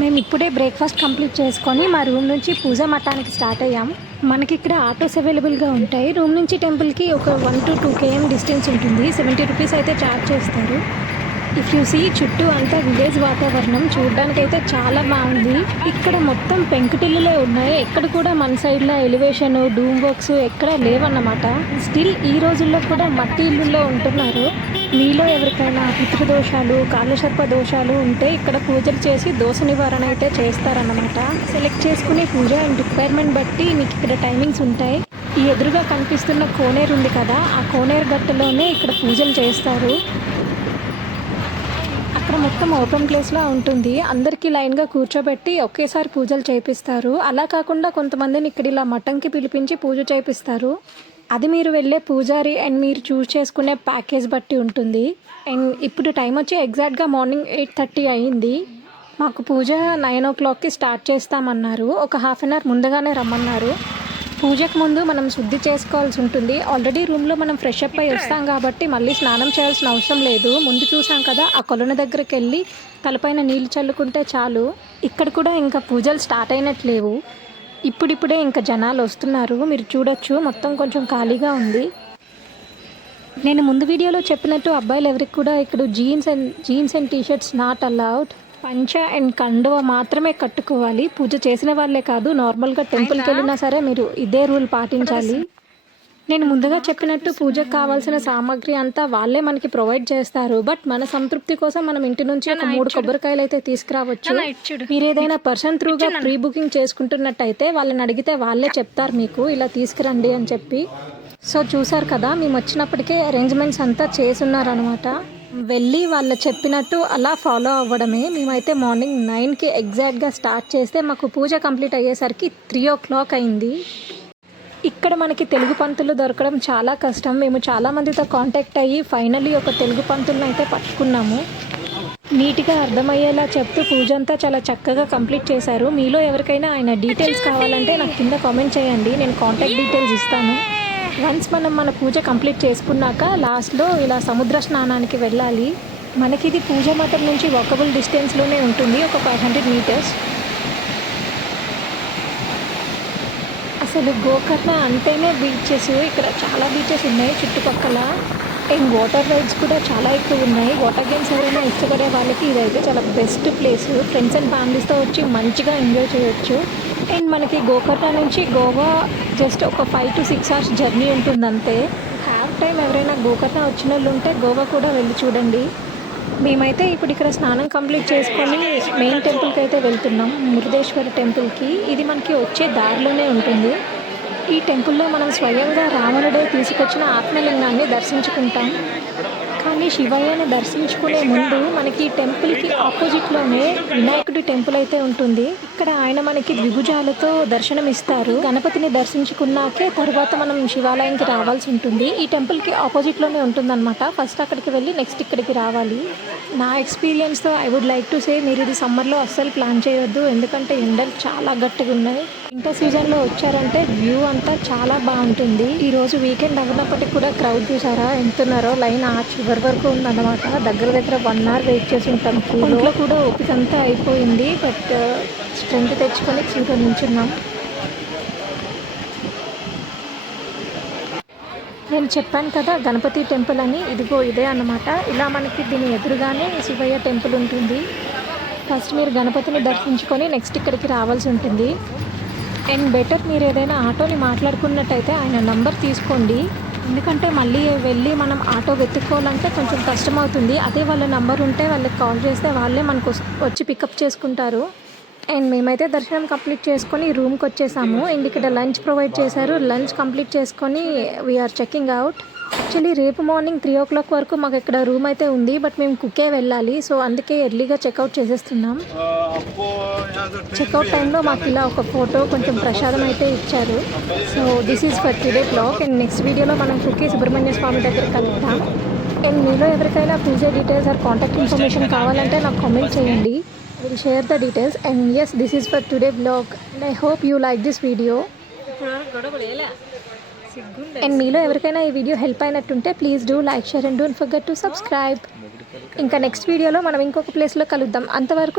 మేము ఇప్పుడే breakfast complete చేసుకొని మా రూమ్ నుంచి పూజ మఠానికి స్టార్ట్ అయ్యాం. మనకి ఇక్కడ ఆటోస్ అవైలబుల్గా ఉంటాయి. రూమ్ నుంచి టెంపుల్కి ఒక 1 to 2 km డిస్టెన్స్ ఉంటుంది. 70 రూపీస్ అయితే ఛార్జ్ చేస్తారు. ఇఫ్ యూ సీ చుట్టూ అంతా విలేజ్ వాతావరణం చూడడానికైతే చాలా బాగుంది. ఇక్కడ మొత్తం పెంకుటిల్లులే ఉన్నాయి. ఎక్కడ కూడా మన సైడ్లో ఎలివేషన్ డూమ్ వర్క్స్ ఎక్కడ లేవన్నమాట. స్టిల్ ఈ రోజుల్లో కూడా మట్టి ఇల్లుల్లో ఉంటున్నారు. మీలో ఎవరికైనా పితృదోషాలు కాలసర్ప దోషాలు ఉంటే ఇక్కడ పూజలు చేసి దోష నివారణ అయితే చేస్తారన్నమాట. సెలెక్ట్ చేసుకునే పూజ అండ్ రిక్వైర్మెంట్ బట్టి మీకు ఇక్కడ టైమింగ్స్ ఉంటాయి. ఈ ఎదురుగా కనిపిస్తున్న కోనేరు ఉంది కదా, ఆ కోనేరు గట్టులోనే ఇక్కడ పూజలు చేస్తారు. అక్కడ మొత్తం ఓపెన్ ప్లేస్లా ఉంటుంది. అందరికీ లైన్గా కూర్చోబెట్టి ఒకేసారి పూజలు చేపిస్తారు. అలా కాకుండా కొంతమందిని ఇక్కడ ఇలా మఠంకి పిలిపించి పూజ చేపిస్తారు. అది మీరు వెళ్ళే పూజారి అండ్ మీరు చూస్ చేసుకునే ప్యాకేజ్ బట్టి ఉంటుంది. అండ్ ఇప్పుడు టైం వచ్చి ఎగ్జాక్ట్గా మార్నింగ్ 8:30 అయ్యింది. మాకు పూజ 9 o'clockకి స్టార్ట్ చేస్తామన్నారు. ఒక హాఫ్ అన్ అవర్ ముందుగానే రమ్మన్నారు. పూజకు ముందు మనం శుద్ధి చేసుకోవాల్సి ఉంటుంది. ఆల్రెడీ రూమ్లో మనం ఫ్రెష్ అప్ అయి వస్తాం కాబట్టి మళ్ళీ స్నానం చేయాల్సిన అవసరం లేదు. ముందు చూసాం కదా, ఆ కొలను దగ్గరికి వెళ్ళి తలపైన నీళ్ళు చల్లుకుంటే చాలు. ఇక్కడ కూడా ఇంకా పూజలు స్టార్ట్ అయినట్లేవు. ఇప్పుడిప్పుడే ఇంకా జనాలు వస్తున్నారు. మీరు చూడొచ్చు మొత్తం కొంచెం ఖాళీగా ఉంది. నేను ముందు వీడియోలో చెప్పినట్టు అబ్బాయిలు ఎవరికి కూడా ఇక్కడ jeans and t shirts not allowed. పంచ అండ్ కండువ మాత్రమే కట్టుకోవాలి. పూజ చేసిన వాళ్ళే కాదు, నార్మల్గా టెంపుల్కి వెళ్ళినా సరే మీరు ఇదే రూల్ పాటించాలి. నేను ముందుగా చెప్పినట్టు పూజకు కావాల్సిన సామాగ్రి అంతా వాళ్ళే మనకి ప్రొవైడ్ చేస్తారు. బట్ మన సంతృప్తి కోసం మనం ఇంటి నుంచి ఒక 3 కొబ్బరికాయలు అయితే తీసుకురావచ్చు. మీరు ఏదైనా పర్సన్ త్రూగా ప్రీ బుకింగ్ చేసుకుంటున్నట్టయితే వాళ్ళని అడిగితే వాళ్ళే చెప్తారు మీకు ఇలా తీసుకురండి అని చెప్పి. సో చూసారు కదా, మేము వచ్చినప్పటికే అరేంజ్మెంట్స్ అంతా చేసున్నారనమాట. వెళ్ళి వాళ్ళు చెప్పినట్టు అలా ఫాలో అవ్వడమే. మేమైతే మార్నింగ్ 9కి ఎగ్జాక్ట్గా స్టార్ట్ చేస్తే మాకు పూజ కంప్లీట్ అయ్యేసరికి 3 o'clock అయింది. ఇక్కడ మనకి తెలుగు పంతులు దొరకడం చాలా కష్టం. మేము చాలామందితో కాంటాక్ట్ అయ్యి ఫైనల్లీ ఒక తెలుగు పంతులను అయితే పట్టుకున్నాము. నీట్గా అర్థమయ్యేలా చెప్తూ పూజ అంతా చాలా చక్కగా కంప్లీట్ చేశారు. మీలో ఎవరికైనా ఆయన డీటెయిల్స్ కావాలంటే నాకు కింద కామెంట్ చేయండి, నేను కాంటాక్ట్ డీటెయిల్స్ ఇస్తాను. వన్స్ మనం మన పూజ కంప్లీట్ చేసుకున్నాక లాస్ట్లో ఇలా సముద్ర స్నానానికి వెళ్ళాలి. మనకి ఇది పూజ మఠం నుంచి వాకబుల్ డిస్టెన్స్లోనే ఉంటుంది, ఒక 500 meters. అసలు గోకర్ణ అంటేనే బీచెస్. ఇక్కడ చాలా బీచెస్ ఉన్నాయి చుట్టుపక్కల. అండ్ వాటర్ రైడ్స్ కూడా చాలా ఎక్కువ ఉన్నాయి. వాటర్ గేమ్స్ ఎవరైనా ఇష్టపడే వాళ్ళకి ఇదైతే చాలా బెస్ట్ ప్లేస్. ఫ్రెండ్స్ అండ్ ఫ్యామిలీస్తో వచ్చి మంచిగా ఎంజాయ్ చేయొచ్చు. అండ్ మనకి గోకర్ణ నుంచి గోవా జస్ట్ ఒక 5 to 6 hours జర్నీ ఉంటుంది అంతే. హాఫ్ టైం ఎవరైనా గోకర్ణ వచ్చిన వాళ్ళు ఉంటే గోవా కూడా వెళ్ళి చూడండి. మేమైతే ఇప్పుడు ఇక్కడ స్నానం కంప్లీట్ చేసుకొని మెయిన్ టెంపుల్కి అయితే వెళ్తున్నాం, మురుదేశ్వర టెంపుల్కి. ఇది మనకి వచ్చే దారిలోనే ఉంటుంది. ఈ టెంపుల్లో మనం స్వయంగా రావణుడే తీసుకొచ్చిన ఆత్మలింగాన్ని దర్శించుకుంటాం. కానీ శివయ్యని దర్శించుకునే ముందు మనకి టెంపుల్కి ఆపోజిట్లోనే వినాయకుడి టెంపుల్ అయితే ఉంటుంది. ఇక్కడ ఆయన మనకి ద్విభుజాలతో దర్శనం ఇస్తారు. గణపతిని దర్శించుకున్నాకే తర్వాత మనం శివాలయంకి రావాల్సి ఉంటుంది. ఈ టెంపుల్కి ఆపోజిట్లోనే ఉంటుందన్నమాట. ఫస్ట్ అక్కడికి వెళ్ళి నెక్స్ట్ ఇక్కడికి రావాలి. నా ఎక్స్పీరియన్స్తో I would like to say మీరు ఇది సమ్మర్లో అస్సలు ప్లాన్ చేయొద్దు, ఎందుకంటే ఎండలు చాలా గట్టిగా ఉన్నాయి. వింటర్ సీజన్లో వచ్చారంటే వ్యూ అంతా చాలా బాగుంటుంది. ఈరోజు వీకెండ్ అవ్వనప్పటికీ కూడా క్రౌడ్ చూసారా ఎంతున్నారో, లైన్ ఆ చివరి వరకు ఉందన్నమాట. దగ్గర 1 hour వెయిట్ చేసి ఉంటాం. ఇంట్లో కూడా ఓపిక అంతా అయిపోయింది. బట్ స్ట్రెంత్ తెచ్చుకొని క్యూలో నించున్నాం. నేను చెప్పాను కదా గణపతి టెంపుల్ అని, ఇదిగో ఇదే అన్నమాట. ఇలా మనకి దీని ఎదురుగానే శివయ్య టెంపుల్ ఉంటుంది. ఫస్ట్ మీరు గణపతిని దర్శించుకొని నెక్స్ట్ ఇక్కడికి రావాల్సి ఉంటుంది. అండ్ బెటర్ మీరు ఏదైనా ఆటోని మాట్లాడుకున్నట్టయితే ఆయన నంబర్ తీసుకోండి, ఎందుకంటే మళ్ళీ వెళ్ళి మనం ఆటో వెతుక్కోవాలంటే కొంచెం కష్టం అవుతుంది. అదే వాళ్ళ నంబర్ ఉంటే వాళ్ళకి కాల్ చేస్తే వాళ్ళే మనకు వచ్చి పికప్ చేసుకుంటారు. అండ్ మేమైతే దర్శనం కంప్లీట్ చేసుకొని రూమ్కి వచ్చేసాము. అండ్ ఇక్కడ లంచ్ ప్రొవైడ్ చేశారు. లంచ్ కంప్లీట్ చేసుకొని వీఆర్ చెక్కింగ్ అవుట్. యాక్చువల్లీ రేపు మార్నింగ్ 3 o'clock వరకు మాకు ఇక్కడ రూమ్ అయితే ఉంది. బట్ మేము కుక్కే వెళ్ళాలి, సో అందుకే ఎర్లీగా చెక్అవుట్ చేసేస్తున్నాం. చెక్అవుట్ టైంలో మాకు ఇలా ఒక ఫోటో కొంచెం ప్రసాదం అయితే ఇచ్చారు. So this is for today blog. And next వీడియోలో మనం కుక్కే సుబ్రహ్మణ్య స్వామి దగ్గర కలుద్దాం. అండ్ మీలో ఎవరికైనా పూజ డీటెయిల్స్ ఆర్ కాంటాక్ట్ ఇన్ఫర్మేషన్ కావాలంటే నాకు కామెంట్ చేయండి. We'll share the details. And yes, this is for today vlog and I hope you like this video. And మీలో ఎవరికైనా ఈ వీడియో హెల్ప్ అయినట్టుంటే please do like, share and don't forget to subscribe. ఇంకా next వీడియోలో మనం ఇంకొక ప్లేస్లో కలుద్దాం. అంతవరకు